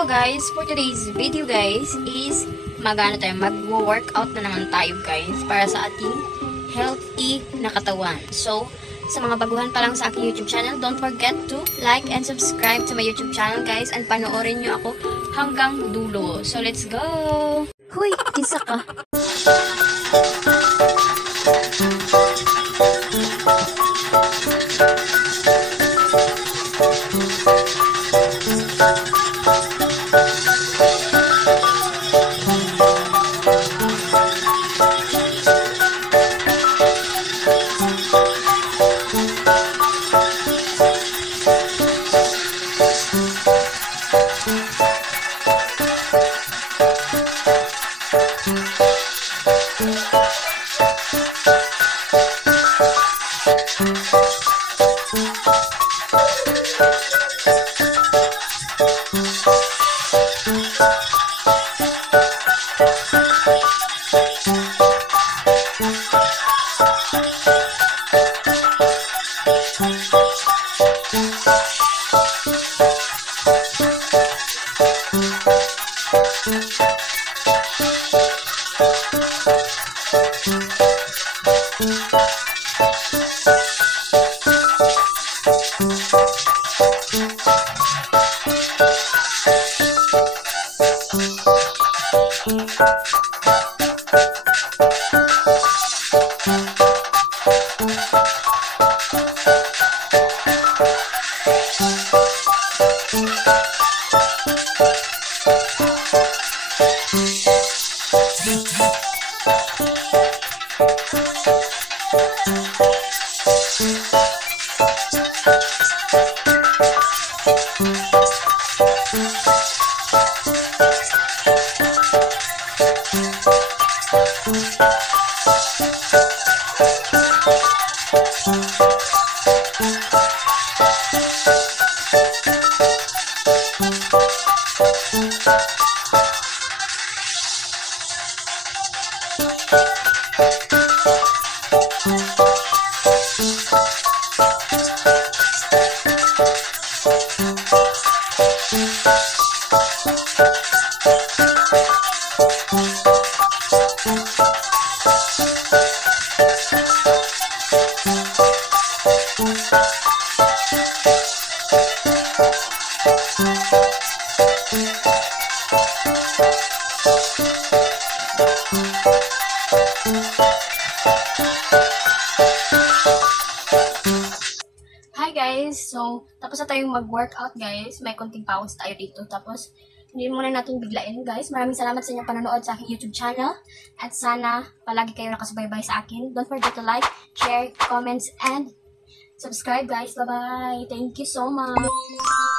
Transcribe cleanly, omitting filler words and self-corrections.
Hello guys, for today's video guys is mag-workout na naman tayo guys para sa ating healthy na katawan. So, sa mga baguhan pa lang sa aking YouTube channel, don't forget to like and subscribe to my YouTube channel guys and panoorin nyo ako hanggang dulo. So, let's go! Huy, isa ka! Hi guys! So, tapos na tayong mag-workout guys. May konting pause tayo dito. Tapos, hindi muna natin biglain guys. Maraming salamat sa inyong panonood sa aking YouTube channel. At sana palagi kayo nakasubaybay sa akin. Don't forget to like, share, comments, and subscribe guys. Bye-bye! Thank you so much!